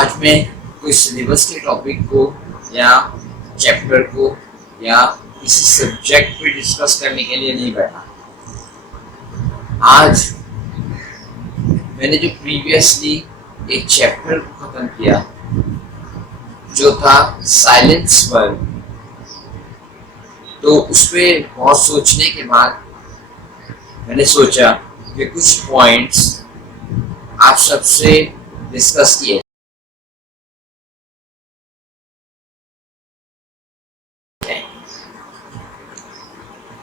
آج میں کوئی سلیبس کے ٹاپک کو یا چیپٹر کو یا کسی سبجیکٹ پہ ڈسکس کرنے کے لیے نہیں بیٹھا. آج میں نے جو پریویسلی ایک چیپٹر کو ختم کیا جو تھا سائلنس ورڈ، تو اس پہ بہت سوچنے کے بعد میں نے سوچا کہ کچھ پوائنٹس آپ سب سے ڈسکس کیے.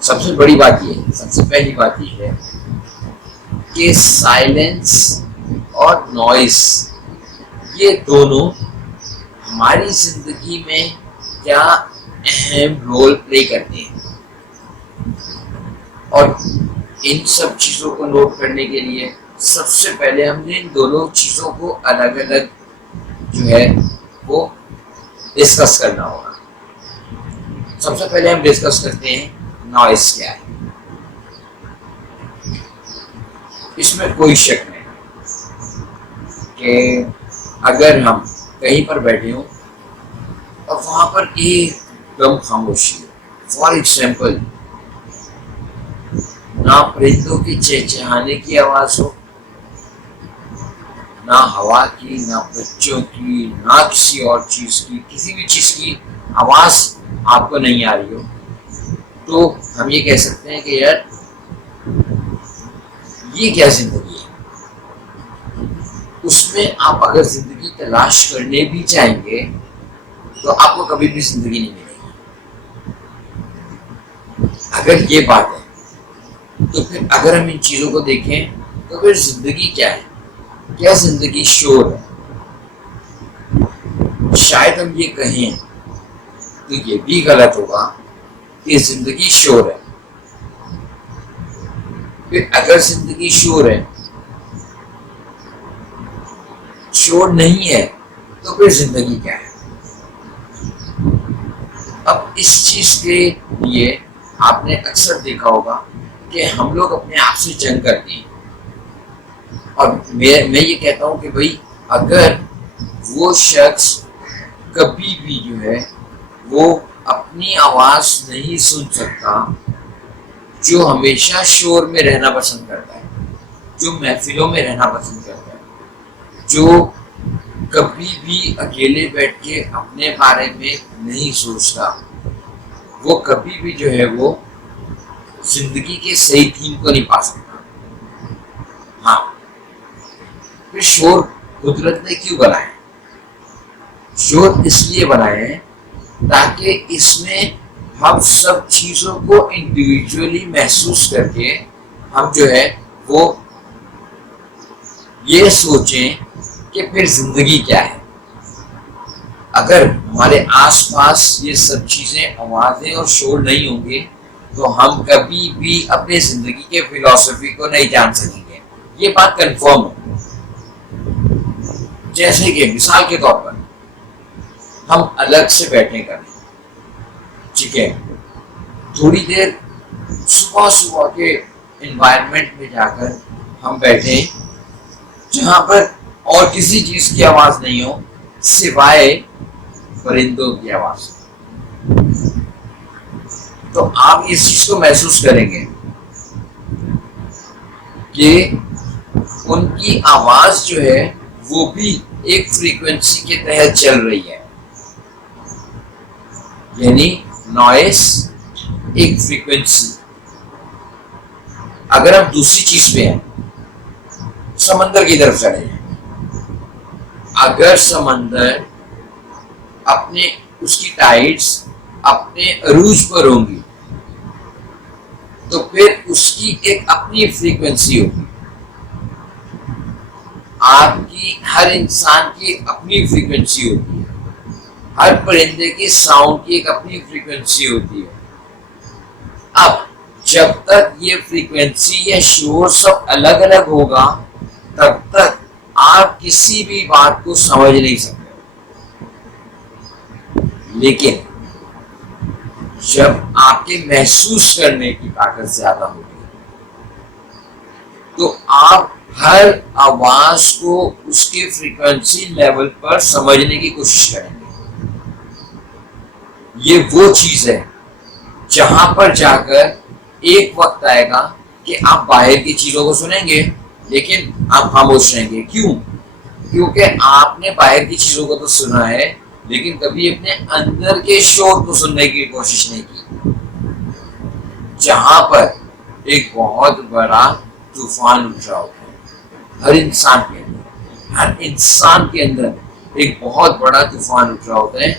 سب سے بڑی بات یہ ہے، سب سے پہلی بات یہ ہے کہ سائلنس اور نوائز یہ دونوں ہماری زندگی میں کیا اہم رول پلے کرتے ہیں، اور ان سب چیزوں کو نوٹ کرنے کے لیے سب سے پہلے ہم نے ان دونوں چیزوں کو الگ الگ جو ہے وہ ڈسکس کرنا ہوگا. سب سے پہلے ہم ڈسکس کرتے ہیں نوائز کیا ہے. اس میں کوئی شک نہیں کہ اگر ہم کہیں پر بیٹھے ہوں اور وہاں پر ایک دم خاموشی ہو، فار ایگزامپل نہ پرندوں کی چہچہانے کی آواز ہو، نہ ہوا کی، نہ بچوں کی، نہ کسی اور چیز کی، کسی بھی چیز کی آواز آپ کو نہیں آ رہی ہو، تو ہم یہ کہہ سکتے ہیں کہ یار یہ کیا زندگی ہے. اس میں آپ اگر زندگی تلاش کرنے بھی چاہیں گے تو آپ کو کبھی بھی زندگی نہیں ملے گی. اگر یہ بات ہے تو پھر اگر ہم ان چیزوں کو دیکھیں تو پھر زندگی کیا ہے؟ کیا زندگی شور ہے؟ شاید ہم یہ کہیں تو یہ بھی غلط ہوگا کہ زندگی شور ہے. پھر اگر زندگی شور ہے، شور نہیں ہے، تو پھر زندگی کیا ہے؟ اب اس چیز کے لیے آپ نے اکثر دیکھا ہوگا کہ ہم لوگ اپنے آپ سے جنگ کرتے ہیں، اور میں یہ کہتا ہوں کہ بھائی اگر وہ شخص کبھی بھی جو ہے وہ اپنی آواز نہیں سن سکتا، جو ہمیشہ شور میں رہنا پسند کرتا ہے، جو محفلوں میں رہنا پسند کرتا ہے، جو کبھی بھی اکیلے بیٹھ کے اپنے بارے میں نہیں سوچتا، وہ کبھی بھی جو ہے وہ زندگی کے صحیح تھیم کو نہیں پا سکتا. ہاں، پھر شور قدرت نے کیوں بنائے؟ شور اس لیے بنائے ہیں تاکہ اس میں ہم سب چیزوں کو انڈیویجولی محسوس کر کے ہم جو ہے وہ یہ سوچیں کہ پھر زندگی کیا ہے. اگر ہمارے آس پاس یہ سب چیزیں، آوازیں اور شور نہیں ہوں گے تو ہم کبھی بھی اپنی زندگی کے فلسفی کو نہیں جان سکیں گے. یہ بات کنفرم ہے. جیسے کہ مثال کے طور پر ہم الگ سے بیٹھنے کا نہیں، ٹھیک ہے، تھوڑی دیر صبح کے انوائرمنٹ میں جا کر ہم بیٹھیں جہاں پر اور کسی چیز کی آواز نہیں ہو سوائے پرندوں کی آواز، تو آپ اس چیز کو محسوس کریں گے کہ ان کی آواز جو ہے وہ بھی ایک فریکوینسی کے تحت چل رہی ہے. یعنی نوائز ایک فریکوینسی. اگر ہم دوسری چیز پہ ہیں، سمندر کی طرف چلے جائیں، اگر سمندر اپنے اس کی ٹائڈز اپنے عروج پر ہوں گی تو پھر اس کی ایک اپنی فریکوینسی ہوگی. آپ کی ہر انسان کی اپنی فریکوینسی ہوتی ہے، ہر پرندے کی ساؤنڈ کی ایک اپنی فریکوینسی ہوتی ہے. اب جب تک یہ فریکوینسی یا شور سب الگ الگ ہوگا تب تک آپ کسی بھی بات کو سمجھ نہیں سکتے. لیکن جب آپ کے محسوس کرنے کی طاقت زیادہ ہوگی تو آپ ہر آواز کو اس کی فریکوینسی لیول پر سمجھنے کی کوشش کریں گے. یہ وہ چیز ہے جہاں پر جا کر ایک وقت آئے گا کہ آپ باہر کی چیزوں کو سنیں گے لیکن آپ خاموش رہیں گے. کیوں؟ کیونکہ آپ نے باہر کی چیزوں کو تو سنا ہے لیکن کبھی اپنے اندر کے شور کو سننے کی کوشش نہیں کی. جہاں پر ایک بہت بڑا طوفان اٹھ رہا ہوتا ہے ہر انسان کے اندر ایک بہت بڑا طوفان اٹھ رہا ہوتا ہے.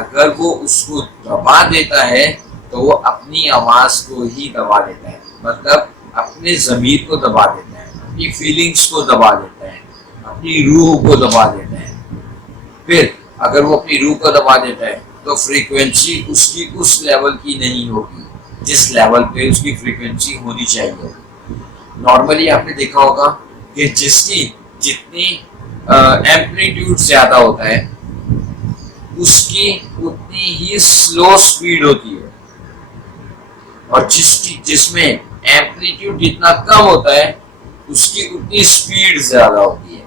اگر وہ اس کو دبا دیتا ہے تو وہ اپنی آواز کو ہی دبا دیتا ہے, مطلب اپنے ضمیر کو دبا دیتا ہے, اپنی فیلنگز کو دبا دیتا ہے, اپنی روح کو دبا دیتا ہے. پھر اگر وہ اپنی روح کو دبا دیتا ہے تو فریکوینسی اس کی اس لیول کی نہیں ہوگی جس لیول پہ اس کی فریکوینسی ہونی چاہیے. نارملی آپ نے دیکھا ہوگا کہ جس کی جتنی ایمپلیٹیوڈ زیادہ ہوتا ہے اس کی اتنی ہی سلو سپیڈ ہوتی ہے, اور جس میں ایمپلیٹیوڈ جتنا کم ہوتا ہے اس کی اتنی سپیڈ زیادہ ہوتی ہے.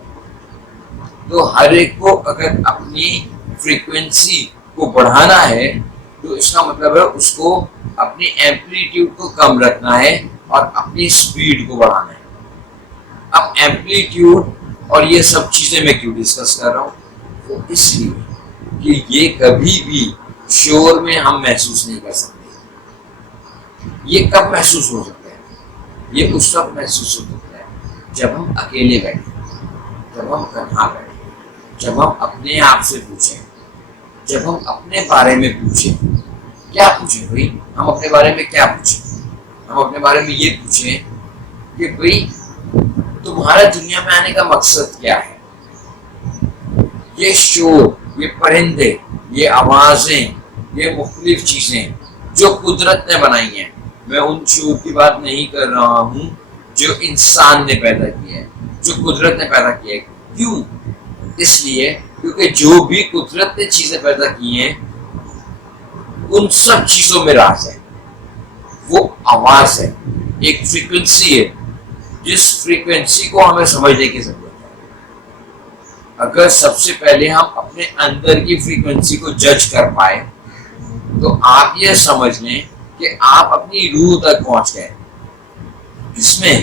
تو ہر ایک کو اگر اپنی فریکوینسی کو بڑھانا ہے تو اس کا مطلب ہے اس کو اپنی ایمپلیٹیوڈ کو کم رکھنا ہے اور اپنی سپیڈ کو بڑھانا ہے. اب ایمپلیٹیوڈ اور یہ سب چیزیں میں کیوں ڈسکس کر رہا ہوں؟ تو اس لیے کہ یہ کبھی بھی شور میں ہم محسوس نہیں کر سکتے. یہ کب محسوس ہو سکتا ہے؟ یہ اس وقت محسوس ہو سکتا ہے جب ہم اکیلے بیٹھیں, جب ہم تنہا بیٹھیں, جب ہم اپنے آپ سے پوچھیں, جب ہم اپنے بارے میں پوچھیں. کیا پوچھیں بھائی؟ ہم اپنے بارے میں کیا پوچھیں؟ ہم اپنے بارے میں یہ پوچھیں کہ بھائی تمہارا دنیا میں آنے کا مقصد کیا ہے؟ یہ شور, یہ پرندے, یہ آوازیں, یہ مختلف چیزیں جو قدرت نے بنائی ہیں, میں ان شور کی بات نہیں کر رہا ہوں جو انسان نے پیدا کیا ہے, جو قدرت نے پیدا کیا ہے. کیوں؟ اس لیے کیونکہ جو بھی قدرت نے چیزیں پیدا کی ہیں ان سب چیزوں میں راز ہے. وہ آواز ہے, ایک فریکوینسی ہے جس فریکوینسی کو ہمیں سمجھنے کی ضرورت ہے. اگر سب سے پہلے ہم اپنے اندر کی فریکوینسی کو جج کر پائے تو آپ یہ سمجھ لیں کہ آپ اپنی روح تک پہنچ گئے. کس میں؟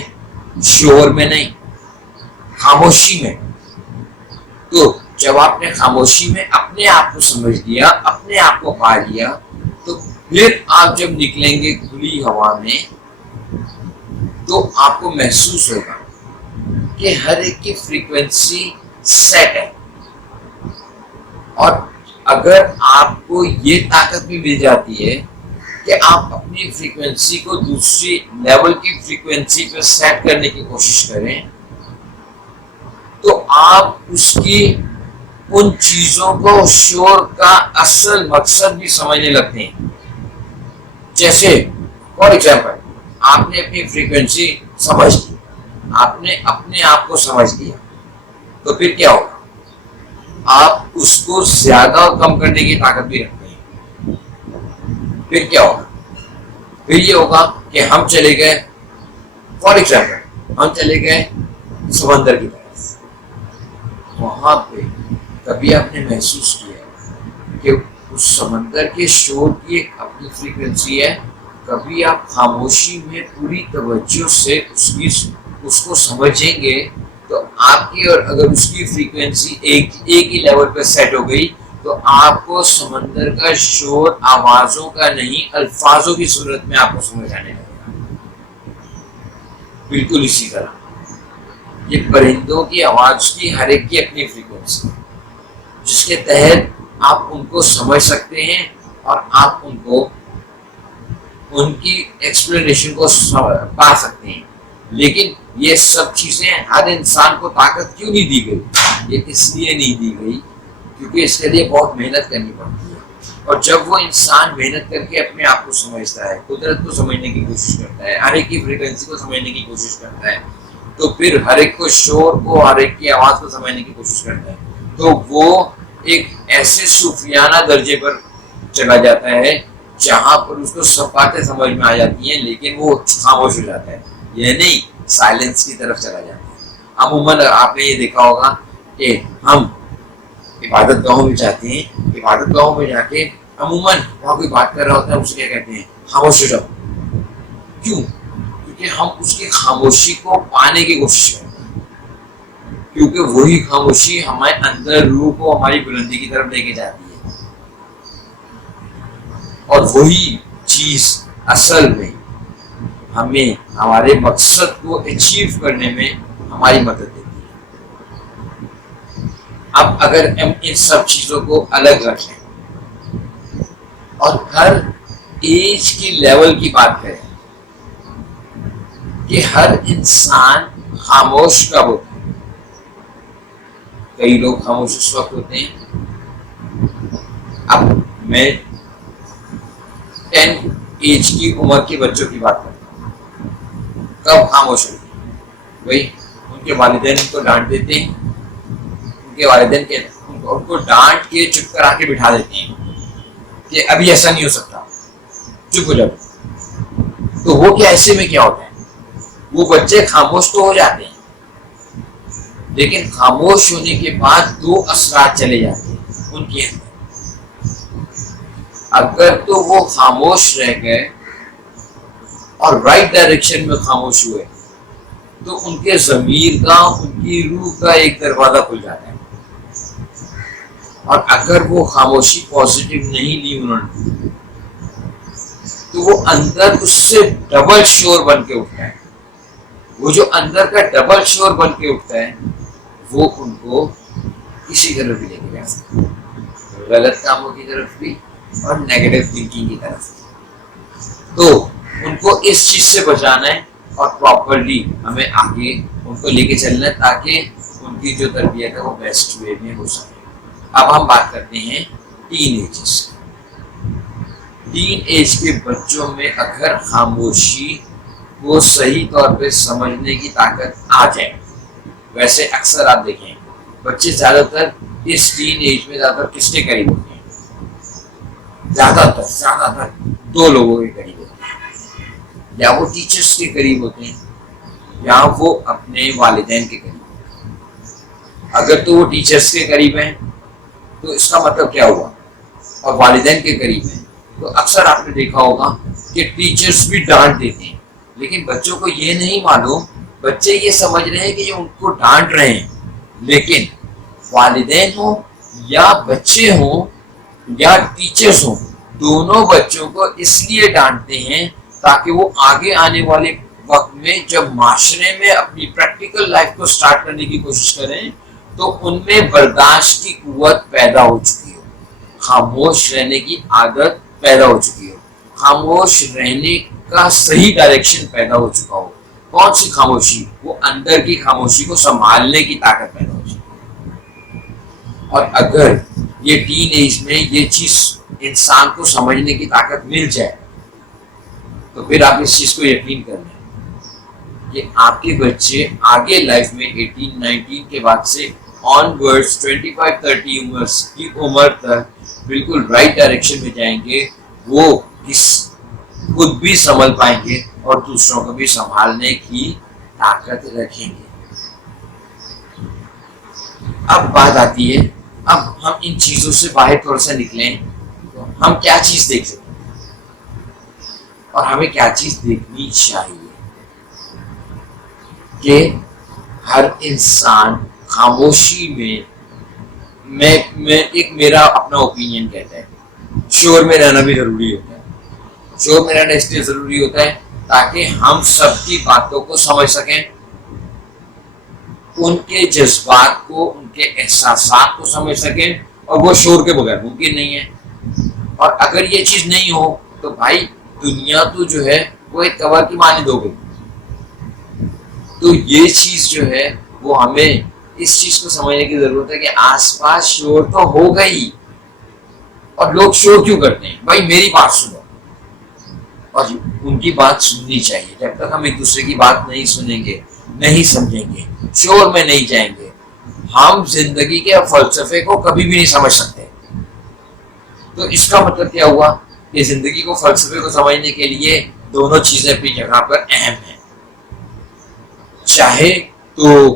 شور میں نہیں, خاموشی میں. تو جب آپ نے خاموشی میں اپنے آپ کو سمجھ لیا, اپنے آپ کو پا لیا, تو پھر آپ جب نکلیں گے کھلی ہوا میں تو آپ کو محسوس ہوگا کہ ہر ایک کی فریکوینسی سیٹ ہے. اور اگر آپ کو یہ طاقت بھی مل جاتی ہے کہ آپ اپنی فریکوینسی کو دوسری لیول کی فریکوینسی پہ سیٹ کرنے کی کوشش کریں تو آپ اس کی ان چیزوں کو, شور کا اصل مقصد بھی سمجھنے لگتے ہیں. جیسے فار ایگزامپل آپ نے اپنی فریکوینسی سمجھ لی, آپ نے اپنے آپ کو سمجھ لیا, تو پھر کیا ہوگا؟ آپ اس کو زیادہ اور کم کرنے کی طاقت بھی رکھتے ہیں. پھر کیا ہوگا؟ پھر یہ ہوگا کہ ہم چلے گئے, فار ایگزامپل ہم چلے گئے سمندر کی طرف. وہاں پہ کبھی آپ نے محسوس کیا کہ اس سمندر کے شور کی ایک اپنی فریکوینسی ہے. کبھی آپ خاموشی میں پوری توجہ سے اس کو سمجھیں گے تو آپ کی, اور اگر اس کی فریکوینسی ایک ہی لیول پہ سیٹ ہو گئی تو آپ کو سمندر کا شور آوازوں کا نہیں الفاظوں کی صورت میں آپ کو سمجھ آنے لگے گا. بالکل اسی طرح یہ پرندوں کی آواز کی ہر ایک کی اپنی فریکوینسی جس کے تحت آپ ان کو سمجھ سکتے ہیں اور آپ ان کی ایکسپلینیشن کو پا سکتے ہیں. لیکن یہ سب چیزیں ہر انسان کو طاقت کیوں نہیں دی گئی؟ یہ اس لیے نہیں دی گئی کیونکہ اس کے لیے بہت محنت کرنی پڑتی ہے. اور جب وہ انسان محنت کر کے اپنے آپ کو سمجھتا ہے, قدرت کو سمجھنے کی کوشش کرتا ہے, ہر ایک کی فریکوینسی کو سمجھنے کی کوشش کرتا ہے, تو پھر ہر ایک کو شور کو, ہر ایک کی آواز کو سمجھنے کی کوشش کرتا ہے, تو وہ ایک ایسے صوفیانہ درجے پر چلا جاتا ہے جہاں پر اس کو سب باتیں سمجھ میں آ جاتی ہیں لیکن وہ خاموش ہو جاتا ہے. یہ نہیں, سائلنس کی طرف چلا جاتا ہے. عموماً آپ نے یہ دیکھا ہوگا کہ ہم عبادت گاہوں میں جاتے ہیں, عبادت گاہوں میں جا کے عموماً وہاں کوئی بات کر رہا ہوتا ہے, اسے کیا کہتے ہیں, خاموش ہو جاؤ. کیوں؟ کیونکہ ہم اس کی خاموشی کو پانے کی کوشش کرتے ہیں, کیونکہ وہی خاموشی ہمارے اندر روح کو ہماری بلندی کی طرف لے کے جاتی ہے, اور وہی چیز اصل میں ہمیں ہمارے مقصد کو اچیو کرنے میں ہماری مدد دیتی ہے. اب اگر ہم ان سب چیزوں کو الگ رکھیں اور ہر ایج کی لیول کی بات کریں کہ ہر انسان خاموش کب ہوتا ہے. کئی لوگ خاموش اس وقت ہوتے ہیں, اب میں 10 ایج کی عمر کے بچوں کی بات کرتا ہوں, کب خاموش ہوتے ہیں؟ بھائی ان کے والدین ان کو ڈانٹ دیتے ہیں, ان کے والدین ان کو ڈانٹ کے چپ کرا کے بٹھا دیتے ہیں کہ ابھی ایسا نہیں ہو سکتا, چپ ہو جاؤ. تو وہ کیا ایسے میں کیا ہوتا ہے, وہ بچے خاموش تو ہو جاتے ہیں, لیکن خاموش ہونے کے بعد 2 اثرات چلے جاتے ہیں ان کے اندر. اگر تو وہ خاموش رہ گئے اور رائٹ ڈائریکشن میں خاموش ہوئے تو ان کے ضمیر کا, ان کی روح کا ایک دروازہ کھل جاتا ہے. اور اگر وہ خاموشی پازیٹیو نہیں لی انہوں نے تو وہ اندر اس سے ڈبل شور بن کے اٹھتا ہے. وہ جو اندر کا ڈبل شور بن کے اٹھتا ہے وہ ان کو کسی طرف بھی لے کے جا سکتا ہے, غلط کاموں کی طرف بھی اور نیگیٹو تھنکنگ کی طرف. تو ان کو اس چیز سے بچانا ہے اور پراپرلی ہمیں آگے ان کو لے کے چلنا ہے تاکہ ان کی جو تربیت ہے وہ بیسٹ وے میں ہو سکے. اب ہم بات کرتے ہیں ٹین ایجز. ٹین ایج کے بچوں میں اگر خاموشی کو صحیح طور پہ سمجھنے کی طاقت آ جائے, ویسے اکثر آپ دیکھیں بچے زیادہ تر اس ٹین ایج میں زیادہ تر کس کے قریب ہوتے ہیں, زیادہ تر 2 لوگوں کے قریب ہوتے ہیں, یا وہ ٹیچرز کے قریب ہوتے ہیں یا وہ اپنے والدین کے قریب ہوتے ہیں. اگر تو وہ ٹیچرز کے قریب ہیں تو اس کا مطلب کیا ہوا, اور والدین کے قریب ہیں تو اکثر آپ نے دیکھا ہوگا کہ ٹیچرز بھی ڈانٹ دیتے ہیں, لیکن بچوں کو یہ نہیں معلوم, بچے یہ سمجھ رہے ہیں کہ یہ ان کو ڈانٹ رہے ہیں, لیکن والدین ہوں یا بچے ہوں یا ٹیچرز ہوں, دونوں بچوں کو اس لیے ڈانٹتے ہیں تاکہ وہ آگے آنے والے وقت میں جب معاشرے میں اپنی پریکٹیکل لائف کو سٹارٹ کرنے کی کوشش کریں تو ان میں برداشت کی قوت پیدا ہو چکی ہو, خاموش رہنے کی عادت پیدا ہو چکی ہو, خاموش رہنے کا صحیح ڈائریکشن پیدا ہو چکا ہو. کون سی خاموشی؟ وہ اندر کی خاموشی کو سنبھالنے کی طاقت پیدا ہو چکی ہے. اور اگر یہ ٹین ایج میں یہ چیز انسان کو سمجھنے کی طاقت مل جائے تو پھر آپ اس چیز کو یقین کر لیں کہ آپ کے بچے آگے لائف میں 18-19 کے بعد سے آن ورڈز 25-30 عمر کی عمر تک بالکل رائٹ ڈائریکشن میں جائیں گے. وہ خود بھی سنبھل پائیں گے اور دوسروں کو بھی سنبھالنے کی طاقت رکھیں گے. اب بات آتی ہے, اب ہم ان چیزوں سے باہر تھوڑا سا نکلیں تو ہم کیا چیز دیکھ سکتے ہیں اور ہمیں کیا چیز دیکھنی چاہیے کہ ہر انسان خاموشی میں ایک میرا اپنا اوپینین کہتا ہے شور میں رہنا بھی ضروری ہوتا ہے. شور میں رہنا اس لیے ضروری ہوتا ہے تاکہ ہم سب کی باتوں کو سمجھ سکیں, ان کے جذبات کو, ان کے احساسات کو سمجھ سکیں, اور وہ شور کے بغیر ممکن نہیں ہے. اور اگر یہ چیز نہیں ہو تو بھائی دنیا تو جو ہے وہ ایک کور کی مانند ہو گئی. تو یہ چیز جو ہے وہ ہمیں اس چیز کو سمجھنے کی ضرورت ہے کہ آس پاس شور تو ہوگا ہی, اور لوگ شور کیوں کرتے ہیں؟ بھائی میری بات سنو, اور ان کی بات سننی چاہیے. جب تک ہم ایک دوسرے کی بات نہیں سنیں گے, نہیں سمجھیں گے, شور میں نہیں جائیں گے, ہم زندگی کے فلسفے کو کبھی بھی نہیں سمجھ سکتے. تو اس کا مطلب کیا ہوا کہ زندگی کو, فلسفے کو سمجھنے کے لیے دونوں چیزیں اپنی جگہ پر اہم ہیں. چاہے تو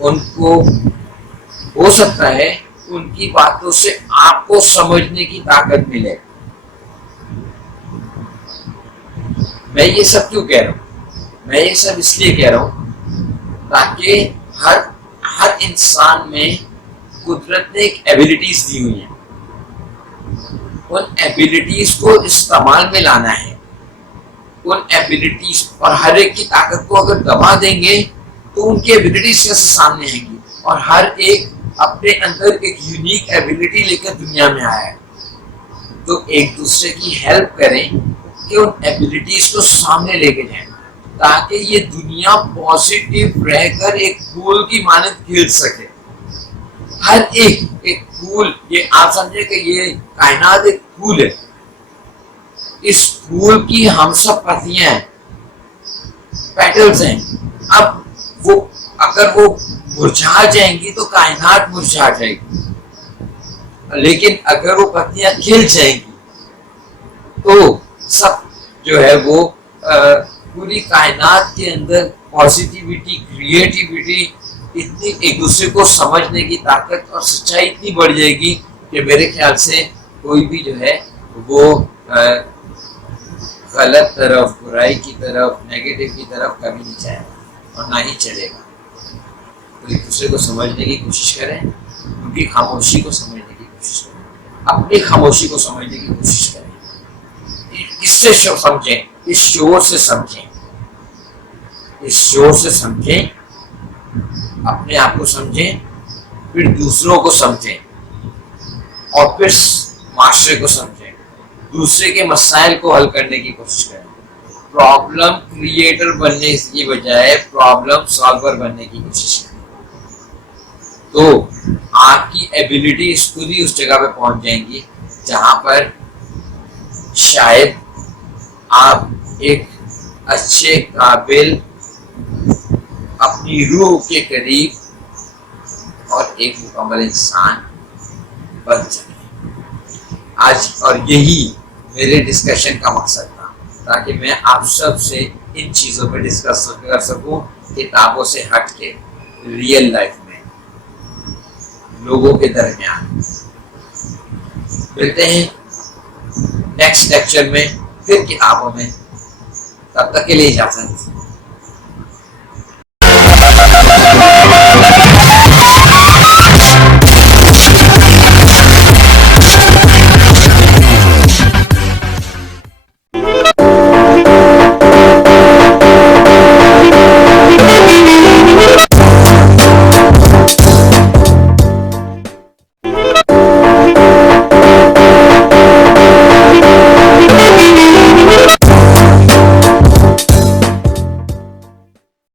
ان کو ہو سکتا ہے ان کی باتوں سے آپ کو سمجھنے کی طاقت ملے. میں یہ سب کیوں کہہ رہا ہوں؟ میں یہ سب اس لیے کہہ رہا ہوں تاکہ ہر انسان میں قدرت نے ایک ایبلٹیز دی ہوئی ہیں. ان ایبلٹیز کو استعمال میں لانا ہے. ان ایبلٹیز اور ہر ایک کی طاقت کو اگر دبا دیں گے تو ان کی ایبلٹیز کیسے سامنے آئیں گی؟ اور ہر ایک اپنے اندر ایک یونیک ایبلٹی لے کر دنیا میں آیا ہے. تو ایک دوسرے کی ہیلپ کریں کہ ان ایبلٹیز کو سامنے لے کے جائیں تاکہ یہ دنیا پازیٹیو رہ کر ایک پھول کی مانند کھل سکے. ہر ایک پھول، یہ آپ سمجھے کہ یہ کائنات ایک پھول ہے. اس پھول کی ہم سب پتیاں ہیں، پیٹلز ہیں. اب وہ اگر وہ مرجھا جائیں گی تو کائنات مرجھا جائے گی، لیکن اگر وہ پتیاں کھل جائیں گی تو سب جو ہے وہ پوری کائنات کے اندر پازیٹیوٹی، کریٹیوٹی، اتنی ایک دوسرے کو سمجھنے کی طاقت اور سچائی اتنی بڑھ جائے گی کہ میرے خیال سے کوئی بھی جو ہے وہ غلط طرف، برائی کی طرف، نیگیٹو کی طرف کبھی نہیں جائے گا اور نہ ہی چلے گا. تو ایک دوسرے کو سمجھنے کی کوشش کریں، ان کی خاموشی کو سمجھنے کی کوشش کریں، اپنی خاموشی کو سمجھنے کی کوشش کریں. اس سے سمجھیں، اس شعور سے سمجھیں، اس شعور سے سمجھیں، اپنے آپ کو سمجھیں، پھر دوسروں کو سمجھیں اور پھر معاشرے کو سمجھیں. دوسرے کے مسائل کو حل کرنے کی کوشش کریں. پرابلم کریٹر بننے کی بجائے پرابلم سالور بننے کی کوشش کریں. تو آپ کی ایبلٹیز خود ہی اس جگہ پہ پہنچ جائیں گی جہاں پر شاید آپ ایک اچھے قابل، اپنی روح کے قریب اور ایک مکمل انسان بن سکیں. آج اور یہی میرے ڈسکشن کا مقصد تھا تاکہ میں آپ سب سے ان چیزوں پہ ڈسکس کر سکوں، کتابوں سے ہٹ کے ریئل لائف میں لوگوں کے درمیان. ملتے ہیں نیکسٹ لیکچر میں پھر کتابوں میں. تب تک کے لیے اجازت.